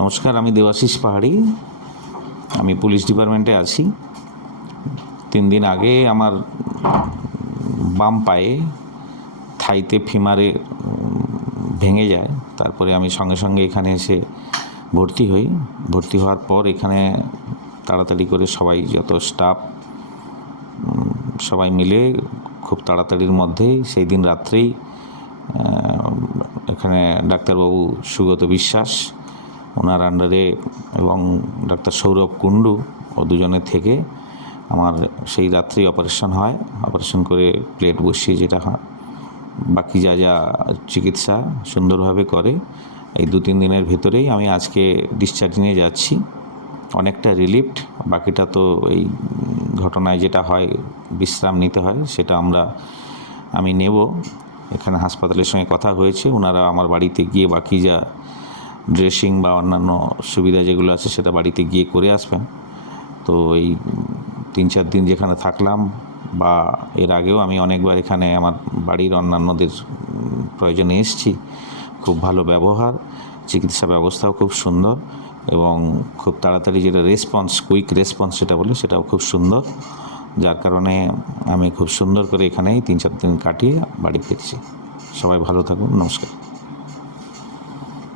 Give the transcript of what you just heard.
নমস্কার, আমি দেবাশিস পাহাড়ি। আমি পুলিশ ডিপার্টমেন্টে আছি। 3 দিন আগে আমার বাম পায়ে থাইতে ফিমারে ভেঙে যায়। তারপরে আমি সঙ্গে সঙ্গে এখানে এসে ভর্তি হই। ভর্তি হওয়ার পর এখানে তাড়াতাড়ি করে সবাই, যত স্টাফ, সবাই মিলে খুব তাড়াতাড়ির মধ্যেই সেই দিন রাত্রেই এখানে ডাক্তারবাবু সুগত বিশ্বাস, ওনার আন্ডারে, এবং ডাক্তার সৌরভ কুণ্ডু ও দুজনের থেকে আমার সেই রাত্রেই অপারেশন হয়। অপারেশন করে প্লেট বসিয়ে যেটা হয়, বাকি যা যা চিকিৎসা সুন্দরভাবে করে। এই 2-3 দিনের ভেতরেই আমি আজকে ডিসচার্জ নিয়ে যাচ্ছি। অনেকটা রিলিফড। বাকিটা তো এই ঘটনায় যেটা হয়, বিশ্রাম নিতে হয়, সেটা আমি নেব। এখানে হাসপাতালের সঙ্গে কথা হয়েছে, ওনারা আমার বাড়িতে গিয়ে বাকি যা ড্রেসিং বা অন্যান্য সুবিধা যেগুলো আছে সেটা বাড়িতে গিয়ে করে আসবেন। তো এই 3-4 দিন যেখানে থাকলাম, বা এর আগেও আমি অনেকবার এখানে আমার বাড়ির অন্যান্যদের প্রয়োজনে এসেছি। খুব ভালো ব্যবহার, চিকিৎসা ব্যবস্থাও খুব সুন্দর, এবং খুব তাড়াতাড়ি যেটা রেসপন্স, কুইক রেসপন্স সেটা বলে, সেটাও খুব সুন্দর। যার কারণে আমি খুব সুন্দর করে এখানেই 3-4 দিন কাটিয়ে বাড়ি ফিরছি। সবাই ভালো থাকুন। নমস্কার।